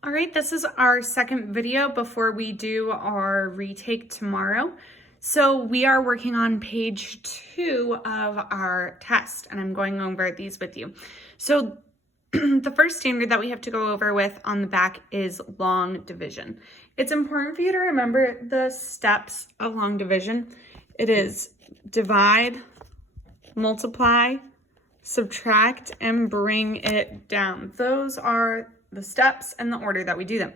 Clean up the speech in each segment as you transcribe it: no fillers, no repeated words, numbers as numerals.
All right, this is our second video before we do our retake tomorrow. So we are working on page 2 of our test, and I'm going over these with you. So the first standard that we have to go over with on the back is long division. It's important for you to remember the steps of long division. It is divide, multiply, subtract, and bring it down. Those are the steps and the order that we do them.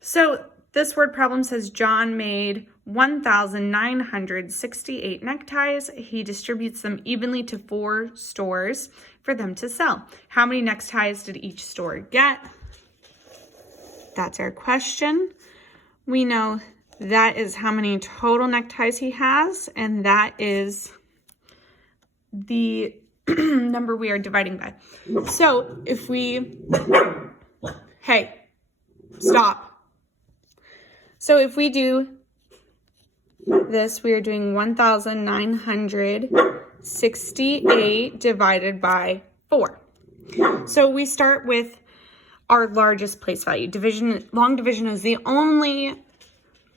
So this word problem says John made 1,968 neckties. He distributes them evenly to 4 stores for them to sell. How many neckties did each store get? That's our question. We know that is how many total neckties he has, and that is the number we are dividing by. So if we, hey, stop. So if we do this, we are doing 1,968 divided by 4. So we start with our largest place value. Long division is the only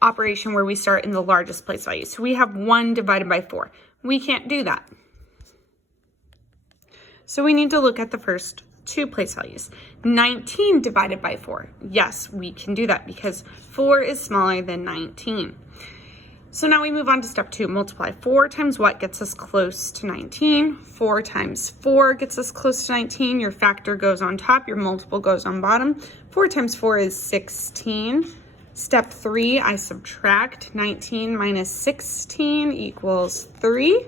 operation where we start in the largest place value. So we have 1 divided by 4. We can't do that. So we need to look at the first 2 place values. 19 divided by 4. Yes, we can do that because 4 is smaller than 19. So now we move on to step 2, multiply. 4 times what gets us close to 19? 4 times 4 gets us close to 19. Your factor goes on top, your multiple goes on bottom. 4 times 4 is 16. Step 3, I subtract. 19 minus 16 equals 3.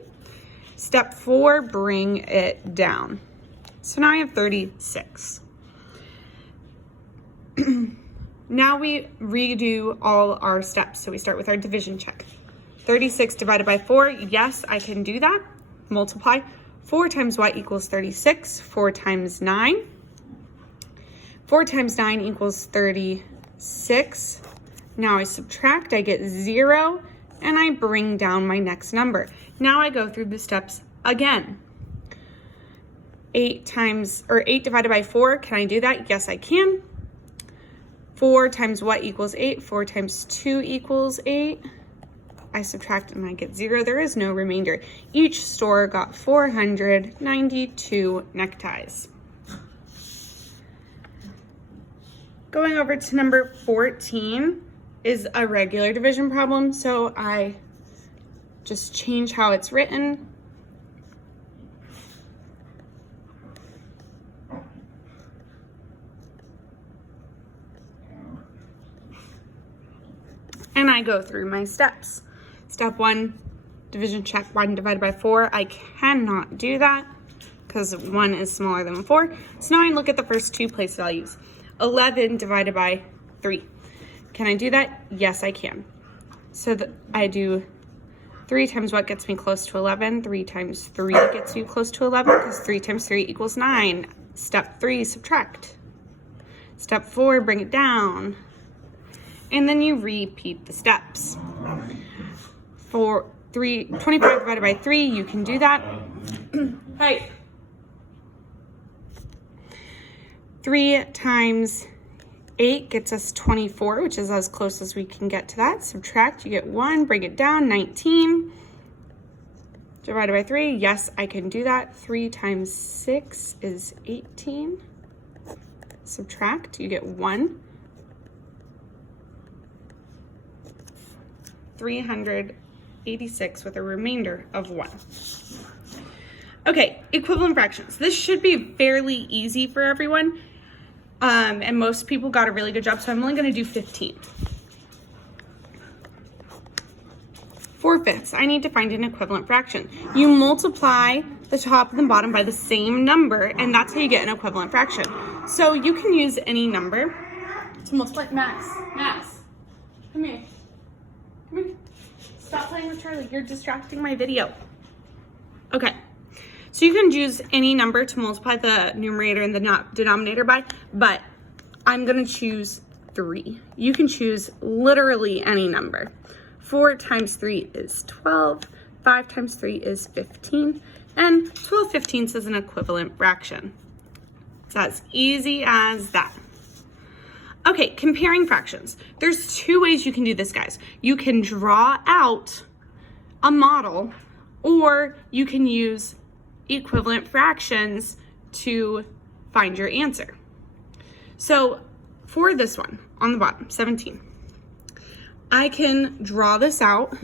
Step 4, bring it down. So now I have 36. Now we redo all our steps. So we start with our division check. 36 divided by 4, yes, I can do that. Multiply. 4 times what equals 36? 4 times 9. 4 times 9 equals 36. Now I subtract, I get 0, and I bring down my next number. Now I go through the steps again. 8 divided by 4, can I do that? Yes, I can. 4 times what equals 8? 4 times 2 equals 8. I subtract and I get 0. There is no remainder. Each store got 492 neckties. Going over to number 14 is a regular division problem. So I just change how it's written. And I go through my steps. Step 1, division check 1 divided by 4. I cannot do that because 1 is smaller than 4. So now I look at the first 2 place values. 11 divided by 3. Can I do that? Yes, I can. So I do 3 times what gets me close to 11? 3 times 3 gets you close to 11 because 3 times 3 equals 9. Step 3, subtract. Step 4, bring it down. And then you repeat the steps. 25 divided by 3, you can do that. Hey. 3 times 8 gets us 24, which is as close as we can get to that. Subtract, you get 1, bring it down, 19. Divided by 3, yes, I can do that. 3 times 6 is 18. Subtract, you get 1. 386 with a remainder of 1. Okay, equivalent fractions. This should be fairly easy for everyone. And most people got a really good job, so I'm only going to do 15. 4/5. I need to find an equivalent fraction. You multiply the top and the bottom by the same number, and that's how you get an equivalent fraction. So you can use any number to multiply. Max, come here. Come here. Stop playing with Charlie. You're distracting my video. Okay. So you can use any number to multiply the numerator and the denominator by, but I'm going to choose 3. You can choose literally any number. 4 times 3 is 12. 5 times 3 is 15. And 12/15 is an equivalent fraction. It's as easy as that. Okay, comparing fractions. There's two ways you can do this, guys. You can draw out a model, or you can use equivalent fractions to find your answer. So for this one on the bottom, 17, I can draw this out.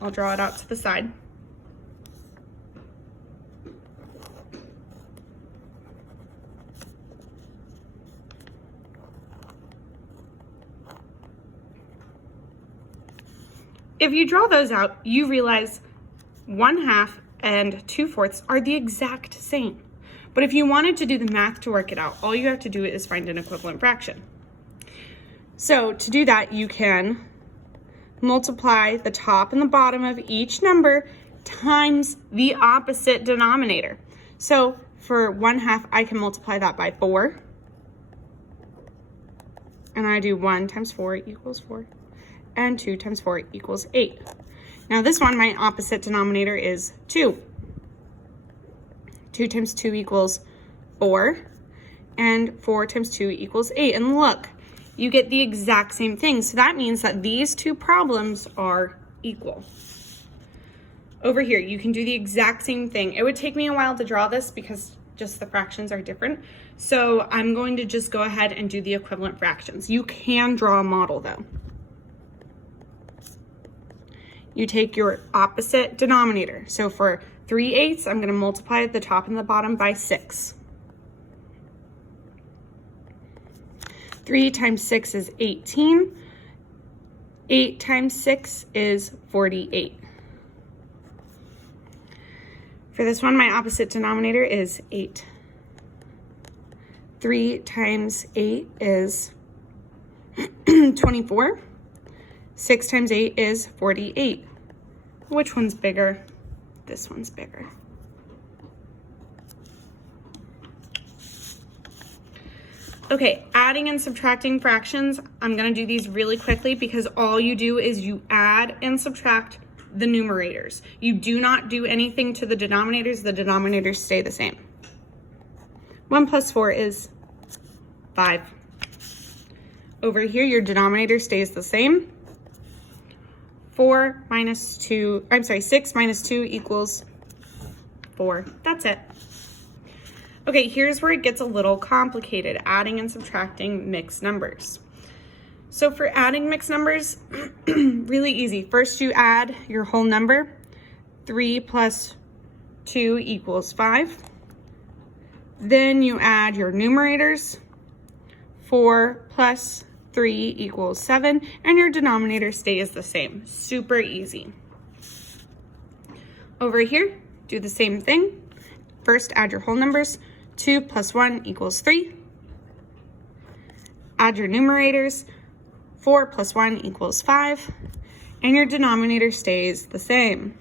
I'll draw it out to the side. If you draw those out, you realize 1/2 and 2/4 are the exact same. But if you wanted to do the math to work it out, all you have to do is find an equivalent fraction. So to do that, you can multiply the top and the bottom of each number times the opposite denominator. So for 1/2, I can multiply that by 4. And I do 1 times 4 equals 4. And 2 times 4 equals 8. Now this one, my opposite denominator is 2. 2 times 2 equals 4. And 4 times 2 equals 8. And look, you get the exact same thing. So that means that these two problems are equal. Over here, you can do the exact same thing. It would take me a while to draw this because just the fractions are different. So I'm going to just go ahead and do the equivalent fractions. You can draw a model though. You take your opposite denominator. So for 3/8, I'm going to multiply the top and the bottom by 6. 3 times 6 is 18. 8 times 6 is 48. For this one, my opposite denominator is 8. 3 times 8 is 24. 6 times 8 is 48. Which one's bigger? This one's bigger. Okay, adding and subtracting fractions. I'm gonna do these really quickly because all you do is you add and subtract the numerators. You do not do anything to the denominators. The denominators stay the same. 1 plus 4 is 5. Over here, your denominator stays the same. 6 minus 2 equals 4. That's it. Okay, here's where it gets a little complicated, adding and subtracting mixed numbers. So for adding mixed numbers, really easy. First you add your whole number. 3 plus 2 equals 5. Then you add your numerators. 4 plus 3 equals 7, and your denominator stays the same. Super easy. Over here, do the same thing. First, add your whole numbers. 2 plus 1 equals 3. Add your numerators. 4 plus 1 equals 5, and your denominator stays the same.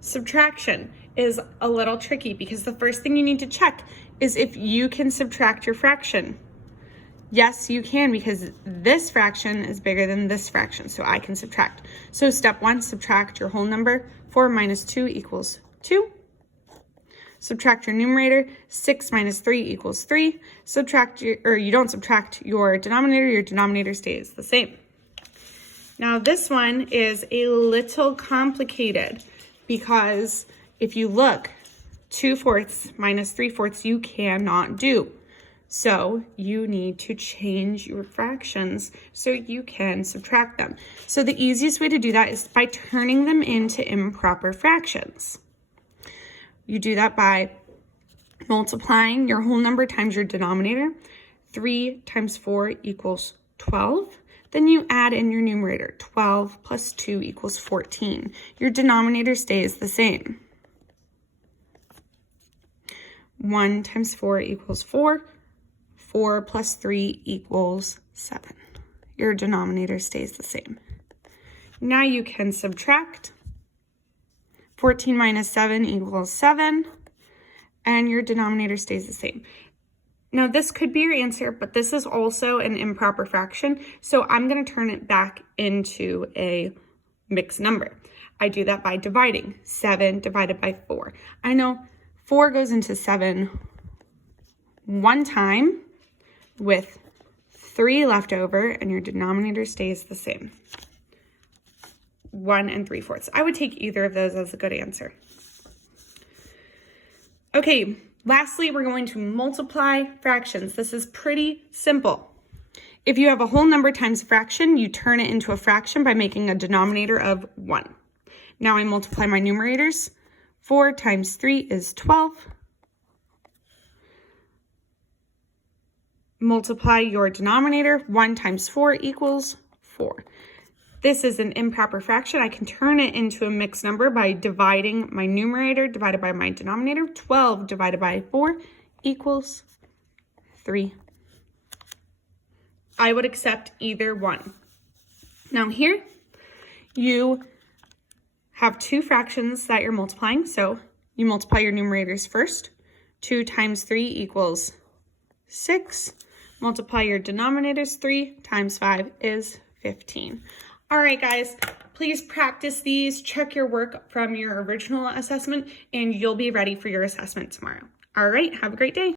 Subtraction is a little tricky because the first thing you need to check is if you can subtract your fraction. Yes, you can, because this fraction is bigger than this fraction, so I can subtract. So step 1, subtract your whole number. 4 minus 2 equals 2. Subtract your numerator. 6 minus 3 equals 3. You don't subtract your denominator stays the same. Now this one is a little complicated because if you look, 2/4 minus 3/4 you cannot do. So you need to change your fractions so you can subtract them. So the easiest way to do that is by turning them into improper fractions. You do that by multiplying your whole number times your denominator. 3 times 4 equals 12. Then you add in your numerator. 12 plus 2 equals 14. Your denominator stays the same. 1 times 4 equals 4. 4 plus 3 equals 7. Your denominator stays the same. Now you can subtract. 14 minus 7 equals 7, and your denominator stays the same. Now this could be your answer, but this is also an improper fraction, so I'm going to turn it back into a mixed number. I do that by dividing. 7 divided by 4. I know 4 goes into 7 one time with 3 left over, and your denominator stays the same. 1 3/4. I would take either of those as a good answer. Okay, lastly, we're going to multiply fractions. This is pretty simple. If you have a whole number times a fraction, you turn it into a fraction by making a denominator of 1. Now I multiply my numerators. 4 times 3 is 12. Multiply your denominator. 1 times 4 equals 4. This is an improper fraction. I can turn it into a mixed number by dividing my numerator divided by my denominator. 12 divided by 4 equals 3. I would accept either one. Now here, you have 2 fractions that you're multiplying. So you multiply your numerators first. 2 times 3 equals 6. Multiply your denominators. 3 times 5 is 15. All right, guys, please practice these. Check your work from your original assessment, and you'll be ready for your assessment tomorrow. All right, have a great day.